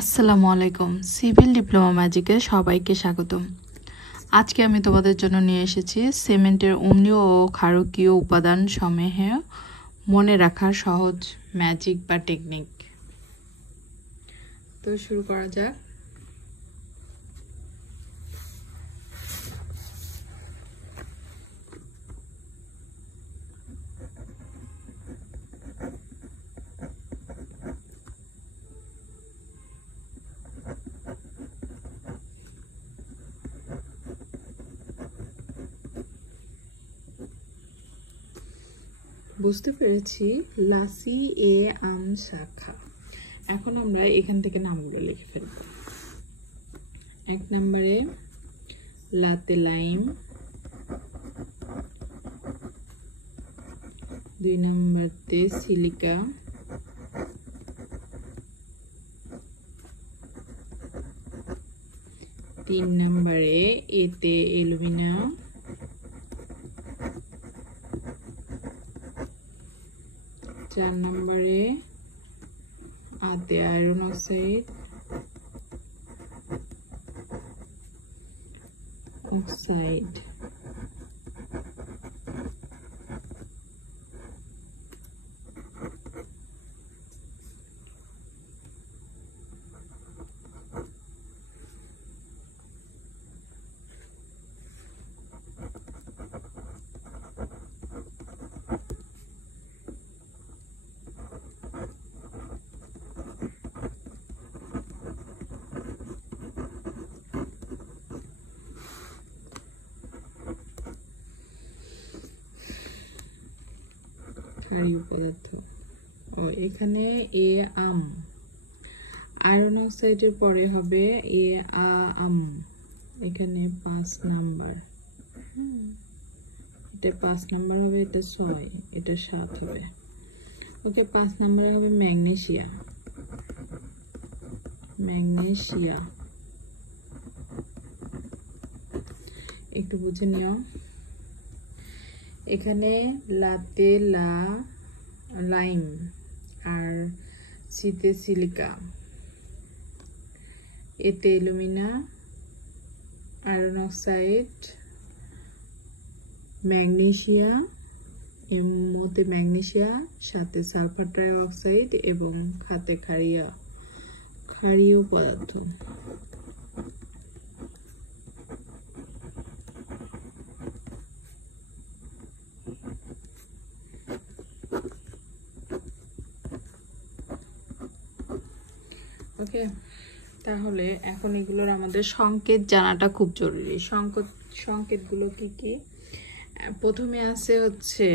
আসসালামু আলাইকুম। Civil diploma ম্যাজিকে সবাইকে স্বাগতম। আজকে আমি তোমাদের জন্য নিয়ে এসেছি সিমেন্টের অম্লীয় ও ক্ষারকীয় উপাদান সমূহে মনে রাখার সহজ ম্যাজিক বা টেকনিক। তো শুরু করা যাক। বুঝতে পেরেছি লাসি এ আম শাখা। এখন আমরা এখান থেকে নামগুলো লিখে ফেলব। 1 নম্বরে লাতে লাইম, 2 নম্বরতে সিলিকা, 3 নম্বরে এতে অ্যালুমিনা, 4 নম্বরে আতে আয়রন অক্সাইড, ক্ষারীয় পদার্থ। এখানে এ আম, আয়রন অক্সাইডের পরে হবে এ আম, এখানে 5 নাম্বার, এটা 5 নাম্বার হবে, এটা 6, এটা 7 হবে। ওকে, 5 নাম্বারে হবে ম্যাগনেসিয়া, একটু বুঝে নিও। এখানে লাতে লাইম আর সিতে সিলিকা, এতে অ্যালুমিনা, আয়রন অক্সাইড, ম্যাগনেসিয়া, মতে ম্যাগনেসিয়া, সাথে সালফার ট্রাই অক্সাইড এবং খাতে ক্ষারীয় পদার্থ। ওকে, তাহলে এখন এগুলোর আমাদের সংকেত জানাটা খুব জরুরি। সংকেতগুলো কি কি? প্রথমে আছে হচ্ছে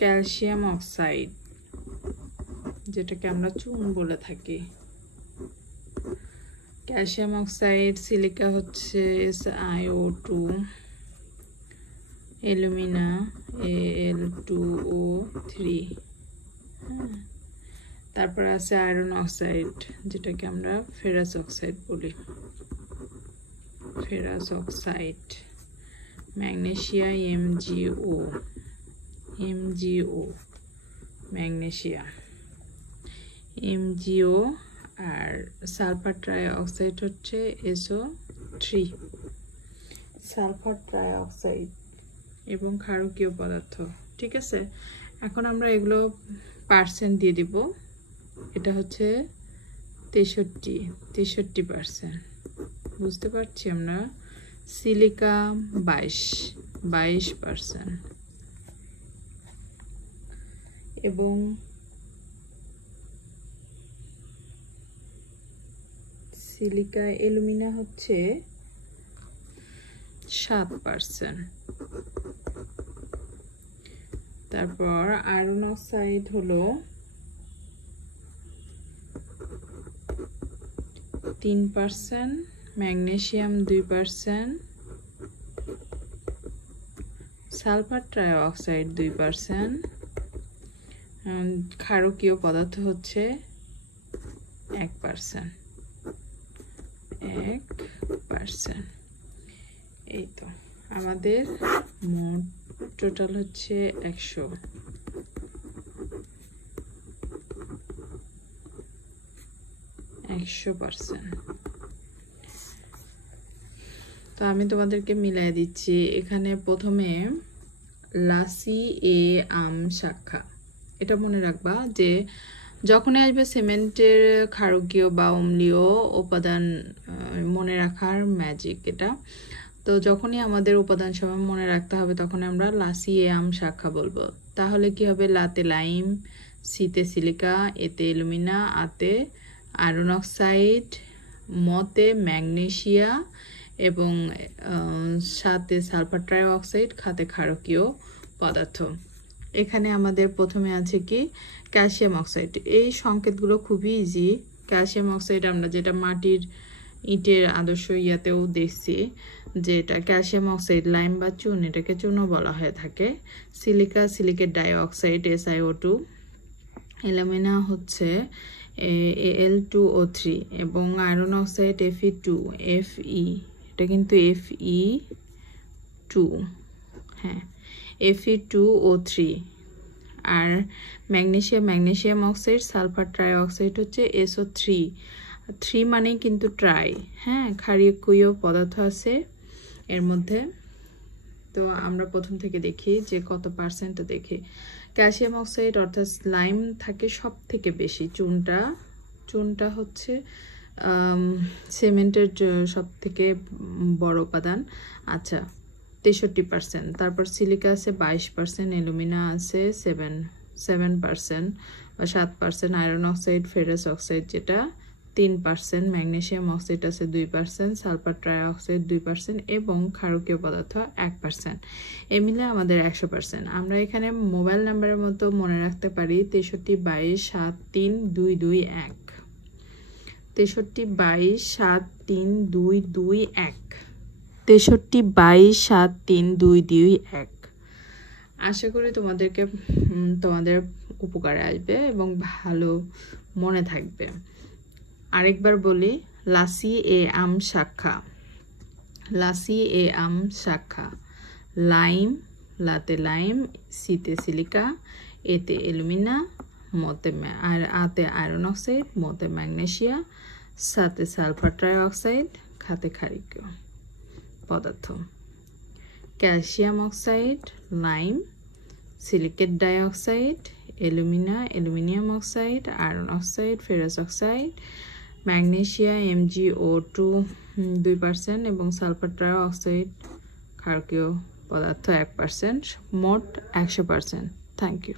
ক্যালসিয়াম অক্সাইড, যেটাকে আমরা চুন বলে থাকি। ক্যালসিয়াম অক্সাইড, সিলিকা হচ্ছে SiO2, অ্যালুমিনা Al2O3। তারপর আছে আয়রন অক্সাইড, যেটাকে আমরা ফেরাস অক্সাইড বলি, ম্যাগনেসিয়া MgO, ম্যাগনেসিয়া MgO, আর সালফার ট্রাই অক্সাইড হচ্ছে SO3, সালফার ট্রাই অক্সাইড এবং ক্ষারকীয় পদার্থ। ঠিক আছে, এখন আমরা এগুলো পার্সেন্ট দিয়ে দিব। এটা হচ্ছে 63%, বুঝতে পারছি আমরা। সিলিকা 22%, এবং সিলিকা অ্যালুমিনা হচ্ছে 7%। তারপর আয়রন অক্সাইড হলো 3%, ম্যাগনেসিয়াম 2%, সালফার ট্রাই অক্সাইড 2%, ক্ষারকীয় পদার্থ হচ্ছে 1%। এই তো আমাদের মোট টোটাল হচ্ছে 100। 100%। তো আমি তোমাদেরকে মিলাই দিচ্ছি। এখানে প্রথমে লাসি এ আম শাখা, এটা মনে রাখবা যে যখনই আসবে সিমেন্টের ক্ষারকীয় বা অম্লীয় উপাদান মনে রাখার ম্যাজিক এটা। তো যখনই আমাদের উপাদান সময় মনে রাখতে হবে তখন আমরা লাসি এ আম শাখা বলবো। তাহলে কি হবে? লাতে লাইম, সিতে সিলিকা, এতে অ্যালুমিনা, আতে আয়রন অক্সাইড, মতে ম্যাগনেসিয়া এবং সাথে সালফার ট্রাই অক্সাইড, খাতে ক্ষারকীয় পদার্থ। এখানে আমাদের প্রথমে আছে কি ক্যালসিয়াম অক্সাইড। এই সংকেতগুলো খুবই ইজি। ক্যালসিয়াম অক্সাইড আমরা যেটা মাটির ইটের আদর্শ ইয়াতেও দেখছি, যে এটা ক্যালসিয়াম অক্সাইড, লাইম বা চুন, এটাকে চুনও বলা হয়ে থাকে। Silica, silicate die oxide SiO2, alumina হচ্ছে Al2O3 এবং আয়রন অক্সাইড Fe2, এটা কিন্তু Fe2, হ্যাঁ Fe2O3। আর magnesium oxide, sulphur trioxide হচ্ছে SO3, 3 মানেই কিন্তু ট্রাই, হ্যাঁ ক্ষারকীয় পদার্থ আছে এর মধ্যে। তো আমরা প্রথম থেকে দেখি যে কত পার্সেন্ট দেখি। ক্যালসিয়াম অক্সাইড অর্থাৎ লাইম থাকে সব থেকে বেশি, চুনটা হচ্ছে সিমেন্টের সব থেকে বড় উপাদান, আচ্ছা 63%। তারপর সিলিকা আছে 22%, অ্যালুমিনা আছে 7% বা 7%, আয়রন অক্সাইড, ফেরাস অক্সাইড যেটা 3%, ম্যাগনেসিয়াম অক্সাইড আছে 2%, সালফার ট্রাই অক্সাইড 2% এবং ক্ষারকীয় পদার্থ 1%। এ মিলে আমাদের 100%। আমরা এখানে মোবাইল নাম্বারের মতো মনে রাখতে পারি 6322732221, 6322732221, 6322732221। আশা করি তোমাদের উপকারে আসবে এবং ভালো মনে থাকবে। আরেকবার বলি, লাসি এ আম শাখা, লাসি এ আম শাখা, লাইম, লাতে লাইম, সিতে সিলিকা, এতে অ্যালুমিনা, আতে আয়রন অক্সাইড, মতে ম্যাগনেসিয়া, সাথে সালফার ট্রাই অক্সাইড, খাতে ক্ষারকীয় পদার্থ। Calcium oxide, lime, silicate dioxide, aluminium oxide, iron oxide, ferrous oxide, magnesia MgO2 2% এবং সালফার ট্রাই অক্সাইড ক্ষারকীয় পদার্থ 1%, মোট 100%। Thank you.